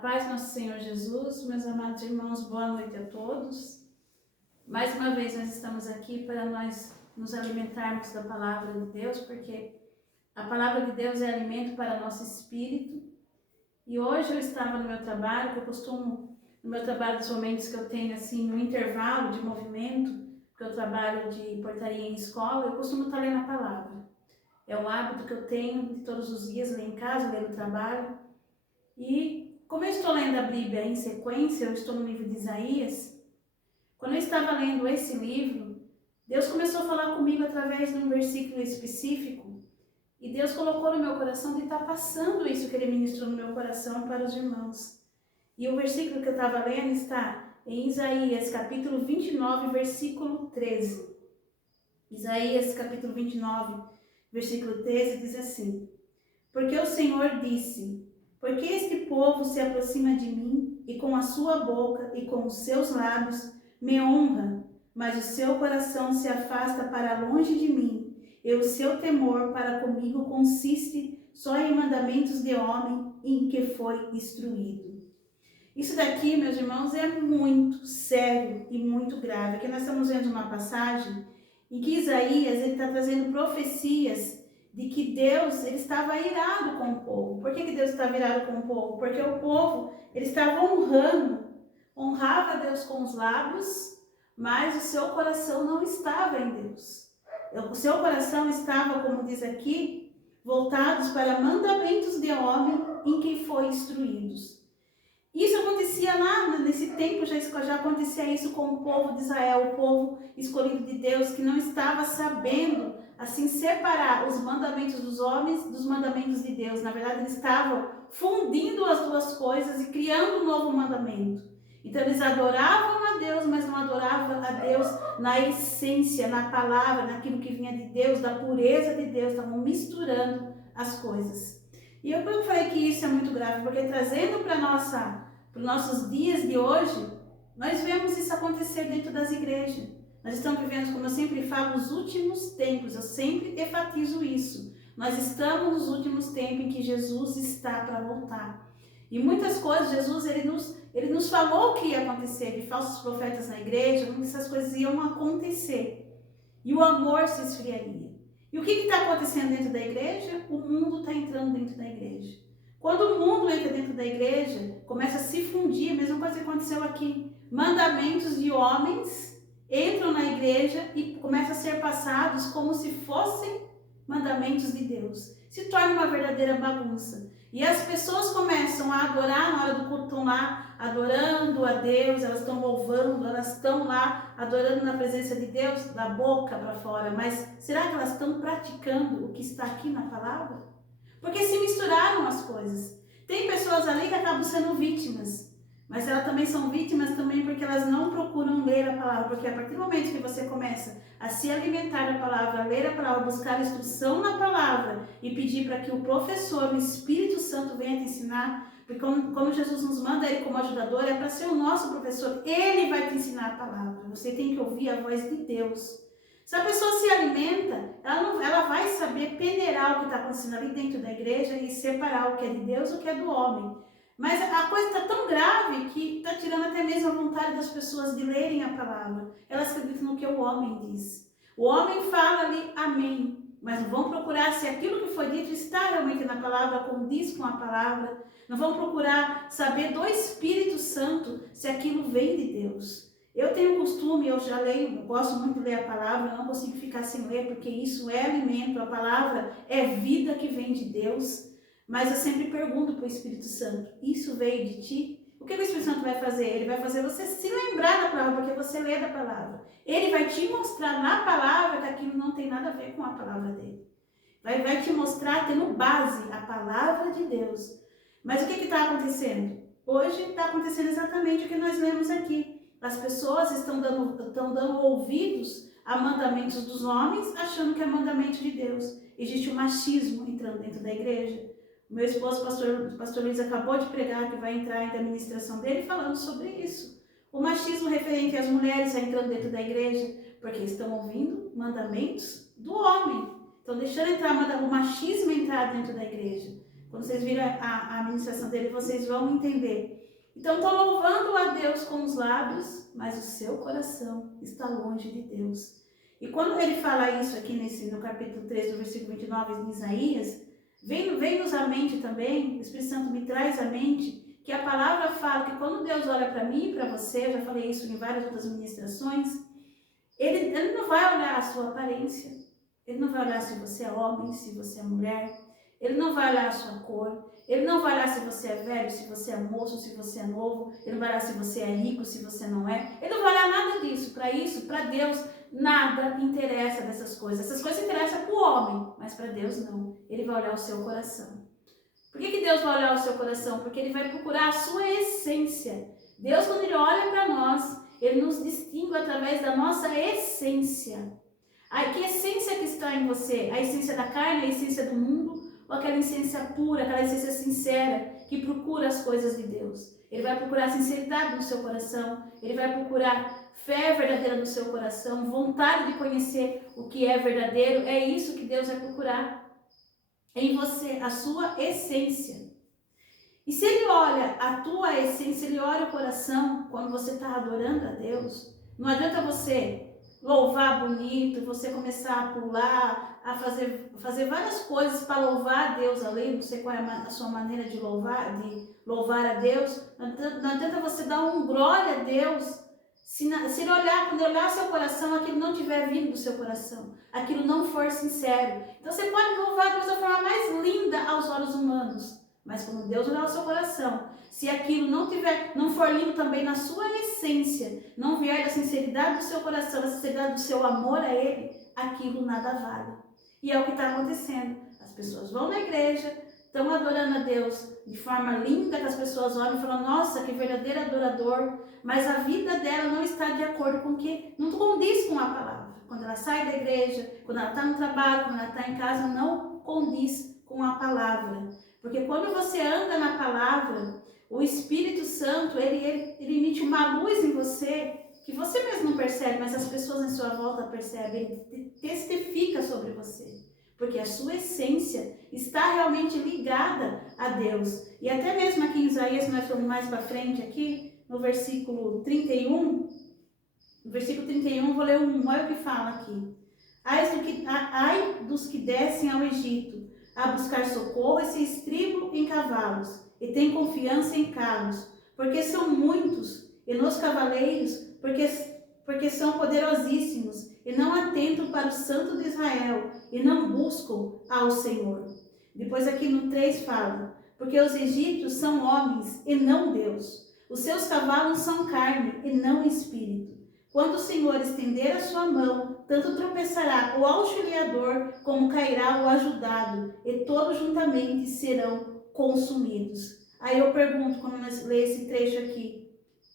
paz do nosso Senhor Jesus, meus amados irmãos, boa noite a todos. Mais uma vez nós estamos aqui para nós nos alimentarmos da palavra de Deus, porque a palavra de Deus é alimento para nosso espírito. E hoje eu estava no meu trabalho, que eu costumo, no meu trabalho, dos momentos que eu tenho assim, um intervalo de movimento, porque eu trabalho de portaria em escola, eu costumo estar lendo a palavra. É um hábito que eu tenho de todos os dias, ler em casa, ler no trabalho. E como eu estou lendo a Bíblia em sequência, eu estou no livro de Isaías, quando eu estava lendo esse livro, Deus começou a falar comigo através de um versículo específico, e Deus colocou no meu coração de estar passando isso que Ele ministrou no meu coração para os irmãos. E o versículo que eu estava lendo está em Isaías, capítulo 29, versículo 13. Isaías, capítulo 29, versículo 13, diz assim: Porque o Senhor disse: Porque este povo se aproxima de mim, e com a sua boca e com os seus lábios me honra, mas o seu coração se afasta para longe de mim, e o seu temor para comigo consiste só em mandamentos de homem em que foi instruído. Isso daqui, meus irmãos, é muito sério e muito grave. Aqui nós estamos vendo uma passagem em que Isaías está trazendo profecias de que Deus ele estava irado com o povo. Por que Deus estava irado com o povo? Porque o povo ele estava honrava Deus com os lábios, mas o seu coração não estava em Deus. O seu coração estava, como diz aqui, voltados para mandamentos de homem em quem foi instruídos. Isso acontecia lá, nesse tempo já acontecia isso com o povo de Israel, o povo escolhido de Deus, que não estava sabendo, assim, separar os mandamentos dos homens dos mandamentos de Deus. Na verdade, eles estavam fundindo as duas coisas e criando um novo mandamento. Então, eles adoravam a Deus, mas não adoravam a Deus na essência, na palavra, naquilo que vinha de Deus, da pureza de Deus. Estavam misturando as coisas. E eu falei que isso é muito grave, porque trazendo para os nossos dias de hoje, nós vemos isso acontecer dentro das igrejas. Nós estamos vivendo, como eu sempre falo, os últimos tempos. Eu sempre enfatizo isso. Nós estamos nos últimos tempos em que Jesus está para voltar. E muitas coisas, Jesus ele nos falou que ia acontecer, de falsos profetas na igreja, muitas dessas coisas iam acontecer. E o amor se esfriaria. E o que está acontecendo dentro da igreja? O mundo está entrando dentro da igreja. Quando o mundo entra dentro da igreja, começa a se fundir, a mesma coisa que aconteceu aqui. Mandamentos de homens entram na igreja e começam a ser passados como se fossem mandamentos de Deus. Se torna uma verdadeira bagunça. E as pessoas começam a adorar na hora do culto, estão lá adorando a Deus, elas estão louvando, elas estão lá adorando na presença de Deus, da boca para fora. Mas será que elas estão praticando o que está aqui na palavra? Porque se misturaram as coisas. Tem pessoas ali que acabam sendo vítimas, mas elas também são vítimas também porque elas não procuram ler a palavra. Porque a partir do momento que você começa a se alimentar da palavra, a ler a palavra, buscar instrução na palavra e pedir para que o professor, o Espírito Santo, venha te ensinar, porque quando Jesus nos manda ele como ajudador, é para ser o nosso professor. Ele vai te ensinar a palavra. Você tem que ouvir a voz de Deus. Se a pessoa se alimenta, ela vai saber peneirar o que está acontecendo ali dentro da igreja e separar o que é de Deus e o que é do homem. Mas a coisa está tão grave que está tirando até mesmo a vontade das pessoas de lerem a palavra. Elas acreditam no que o homem diz. O homem fala ali, amém. Mas não vão procurar se aquilo que foi dito está realmente na palavra, condiz com a palavra. Não vão procurar saber do Espírito Santo se aquilo vem de Deus. Eu tenho o costume, eu já leio, eu gosto muito de ler a palavra, não consigo ficar sem ler, porque isso é alimento, a palavra é vida que vem de Deus. Mas eu sempre pergunto para o Espírito Santo, isso veio de ti? O que o Espírito Santo vai fazer? Ele vai fazer você se lembrar da palavra, porque você lê da palavra. Ele vai te mostrar na palavra que aquilo não tem nada a ver com a palavra dele. Vai te mostrar, tendo base, a palavra de Deus. Mas o que está acontecendo? Hoje está acontecendo exatamente o que nós lemos aqui. As pessoas estão dando ouvidos a mandamentos dos homens, achando que é mandamento de Deus. Existe um machismo entrando dentro da igreja. O meu esposo, pastor Luiz, acabou de pregar, que vai entrar ainda a ministração dele, falando sobre isso. O machismo referente às mulheres entrando dentro da igreja, porque estão ouvindo mandamentos do homem. Estão deixando o machismo entrar dentro da igreja. Quando vocês viram a ministração dele, vocês vão entender. Então, estou louvando a Deus com os lábios, mas o seu coração está longe de Deus. E quando ele fala isso aqui no capítulo 3, do versículo 29 de Isaías, vem-nos à mente também, o Espírito Santo me traz à mente, que a palavra fala que quando Deus olha para mim e para você, eu já falei isso em várias outras ministrações, ele não vai olhar a sua aparência, ele não vai olhar se você é homem, se você é mulher, ele não vai olhar a sua cor, ele não vai olhar se você é velho, se você é moço, se você é novo, ele não vai olhar se você é rico, se você não é, ele não vai olhar nada disso. Para Deus, nada interessa dessas coisas. Essas coisas interessam para o homem, mas para Deus não. Ele vai olhar o seu coração. Por que Deus vai olhar o seu coração? Porque ele vai procurar a sua essência. Deus, quando ele olha para nós, ele nos distingue através da nossa essência. Que essência que está em você? A essência da carne, a essência do mundo? Ou aquela essência pura, aquela essência sincera, que procura as coisas de Deus? Ele vai procurar sinceridade no seu coração, ele vai procurar fé verdadeira no seu coração, vontade de conhecer o que é verdadeiro. É isso que Deus vai procurar em você, a sua essência. E se ele olha a tua essência, ele olha o coração, quando você está adorando a Deus, não adianta você louvar bonito, você começar a pular, a fazer várias coisas para louvar a Deus ali, não sei qual é a sua maneira de louvar a Deus, não adianta você dar um glória a Deus, se ele olhar, quando ele olhar seu coração, aquilo não tiver vindo do seu coração, aquilo não for sincero. Então você pode louvar a Deus da forma mais linda aos olhos humanos, mas quando Deus olhar o seu coração, se aquilo não for lindo também na sua essência, não vier da sinceridade do seu coração, da sinceridade do seu amor a Ele, aquilo nada vale. E é o que está acontecendo. As pessoas vão na igreja, estão adorando a Deus de forma linda, que as pessoas olham e falam, nossa, que verdadeiro adorador, mas a vida dela não está de acordo com o que, não condiz com a palavra. Quando ela sai da igreja, quando ela está no trabalho, quando ela está em casa, não condiz com a palavra. Porque quando você anda na palavra, o Espírito Santo, ele emite uma luz em você, que você mesmo não percebe, mas as pessoas em sua volta percebem, ele testifica sobre você. Porque a sua essência está realmente ligada a Deus. E até mesmo aqui em Isaías, nós vamos mais para frente aqui, no versículo 31, vou ler olha o que fala aqui. Ai dos que descem ao Egito, a buscar socorro e se estribam em cavalos, e têm confiança em carros, porque são muitos, e nos cavaleiros, porque são poderosíssimos, e não atentam para o Santo de Israel, e não buscam ao Senhor. Depois aqui no 3 fala, porque os egípcios são homens, e não Deus. Os seus cavalos são carne, e não espírito. Quando o Senhor estender a sua mão, tanto tropeçará o auxiliador, como cairá o ajudado, e todos juntamente serão consumidos. Aí eu pergunto, quando nós lemos esse trecho aqui,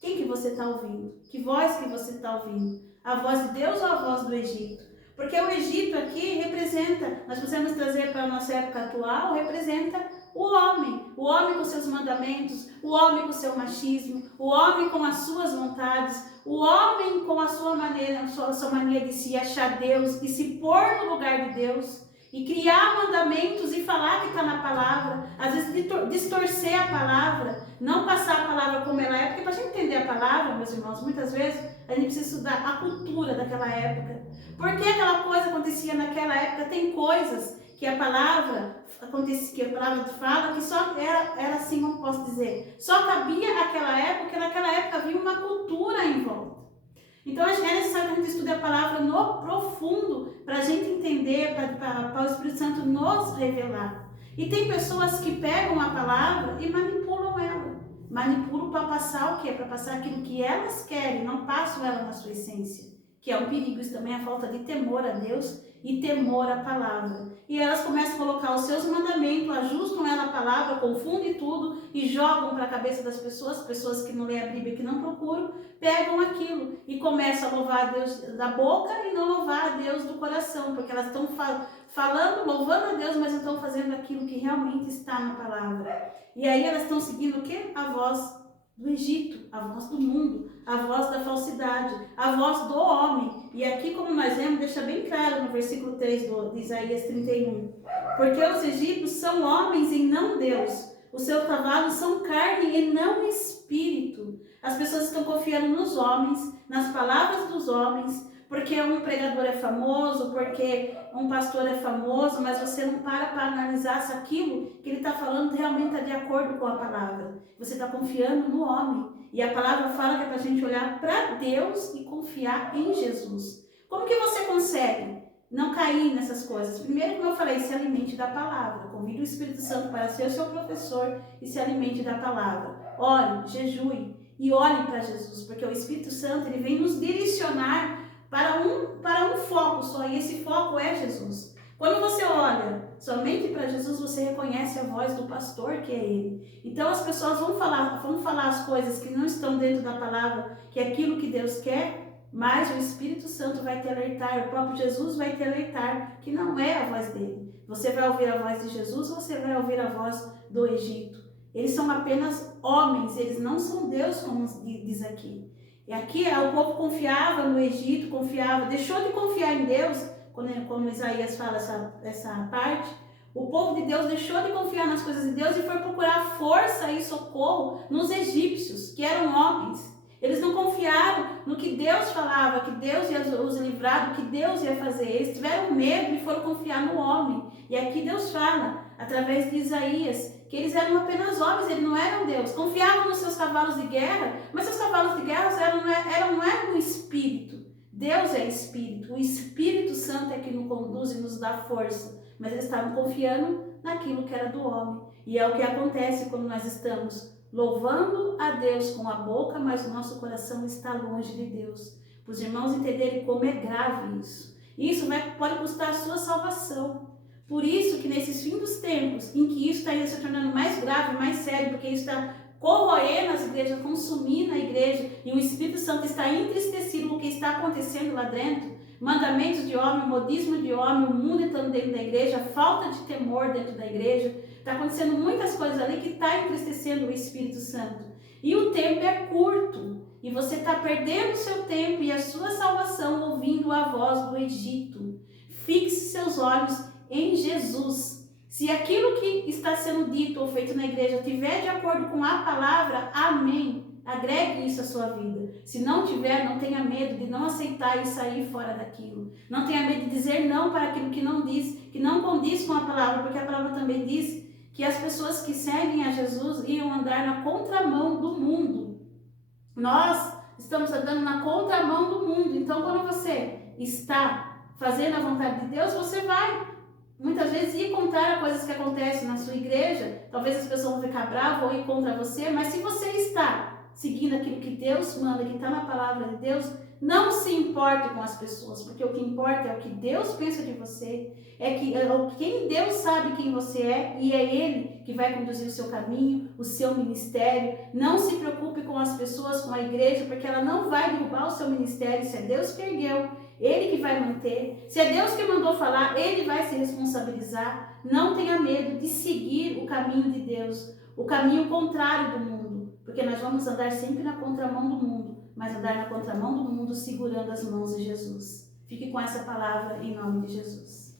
quem que você está ouvindo? Que voz que você está ouvindo? A voz de Deus ou a voz do Egito? Porque o Egito aqui representa, nós precisamos trazer para a nossa época atual, representa o homem com seus mandamentos, o homem com seu machismo, o homem com as suas vontades, o homem com a sua maneira, a sua mania de se achar Deus e se pôr no lugar de Deus e criar mandamentos e falar que está na palavra, às vezes distorcer a palavra, não passar a palavra como ela é, porque para a gente entender a palavra, meus irmãos, muitas vezes a gente precisa estudar a cultura daquela época. Por que aquela coisa acontecia naquela época? Tem coisas que a palavra fala que só era assim, como posso dizer, só cabia aquela época, porque naquela época havia uma cultura em volta. Então é necessário que a gente estude a palavra no profundo, para a gente entender, para o Espírito Santo nos revelar. E tem pessoas que pegam a palavra e manipulam ela. Manipulam para passar o quê? Para passar aquilo que elas querem, não passam ela na sua essência. Que é um perigo, isso também é a falta de temor a Deus e temor à palavra. E elas começam a colocar os seus mandamentos, ajustam ela a palavra, confundem tudo e jogam para a cabeça das pessoas que não lêem a Bíblia, que não procuram, pegam aquilo e começam a louvar a Deus da boca e não louvar a Deus do coração, porque elas estão falando, louvando a Deus, mas não estão fazendo aquilo que realmente está na palavra. E aí elas estão seguindo o quê? A voz do Egito, a voz do mundo, a voz da falsidade, a voz do homem. E aqui, como nós vemos, deixa bem claro no versículo 3 de Isaías 31. Porque os egípcios são homens e não Deus. Os seus cavalos são carne e não espírito. As pessoas estão confiando nos homens, nas palavras dos homens, porque um pregador é famoso, porque um pastor é famoso, mas você não para analisar se aquilo que ele está falando realmente está de acordo com a palavra. Você está confiando no homem. E a palavra fala que é para a gente olhar para Deus e confiar em Jesus. Como que você consegue não cair nessas coisas? Primeiro, como eu falei, se alimente da palavra. Convide o Espírito Santo para ser o seu professor e se alimente da palavra. Ore, jejue e olhe para Jesus, porque o Espírito Santo ele vem nos direcionar para um foco só, e esse foco é Jesus. Quando você olha somente para Jesus, você reconhece a voz do pastor, que é ele. Então as pessoas vão falar as coisas que não estão dentro da palavra, que é aquilo que Deus quer, mas o Espírito Santo vai te alertar, o próprio Jesus vai te alertar que não é a voz dele. Você vai ouvir a voz de Jesus, você vai ouvir a voz do Egito. Eles são apenas homens, eles não são Deus, como diz aqui. E aqui o povo confiava no Egito, deixou de confiar em Deus, quando Isaías fala essa parte. O povo de Deus deixou de confiar nas coisas de Deus e foi procurar força e socorro nos egípcios, que eram homens. Eles não confiaram no que Deus falava, que Deus ia os livrar, do que Deus ia fazer. Eles tiveram medo e foram confiar no homem. E aqui Deus fala, através de Isaías, que eles eram apenas homens, eles não eram Deus. Confiavam nos seus cavalos de guerra, mas seus cavalos de guerra não eram um espírito. Deus é espírito. O Espírito Santo é que nos conduz e nos dá força. Mas eles estavam confiando naquilo que era do homem. E é o que acontece quando nós estamos louvando a Deus com a boca, mas o nosso coração está longe de Deus. Para os irmãos entenderem como é grave isso. Isso pode custar a sua salvação. Por isso que nesses fins dos tempos, em que isso está se tornando mais grave, mais sério, porque isso está corroendo as igrejas, consumindo a igreja, e o Espírito Santo está entristecido com o que está acontecendo lá dentro, mandamentos de homem, modismo de homem, o mundo entrando dentro da igreja, falta de temor dentro da igreja, está acontecendo muitas coisas ali que está entristecendo o Espírito Santo. E o tempo é curto, e você está perdendo o seu tempo e a sua salvação ouvindo a voz do Egito. Fixe seus olhos em Jesus. Se aquilo que está sendo dito ou feito na igreja estiver de acordo com a palavra, amém. Agregue isso à sua vida. Se não tiver, não tenha medo de não aceitar e sair fora daquilo. Não tenha medo de dizer não para aquilo que não diz, que não condiz com a palavra, porque a palavra também diz que as pessoas que seguem a Jesus iam andar na contramão do mundo. Nós estamos andando na contramão do mundo. Então, quando você está fazendo a vontade de Deus, você vai muitas vezes ir contra coisas que acontecem na sua igreja. Talvez as pessoas vão ficar bravas ou ir contra você, mas se você está seguindo aquilo que Deus manda, que está na palavra de Deus, não se importe com as pessoas, porque o que importa é o que Deus pensa de você, quem Deus sabe quem você é, e é Ele que vai conduzir o seu caminho, o seu ministério. Não se preocupe com as pessoas, com a igreja, porque ela não vai derrubar o seu ministério. Se é Deus que ergueu, Ele que vai manter. Se é Deus que mandou falar, Ele vai se responsabilizar. Não tenha medo de seguir o caminho de Deus, o caminho contrário do mundo, porque nós vamos andar sempre na contramão do mundo, mas andar na contramão do mundo segurando as mãos de Jesus. Fique com essa palavra em nome de Jesus.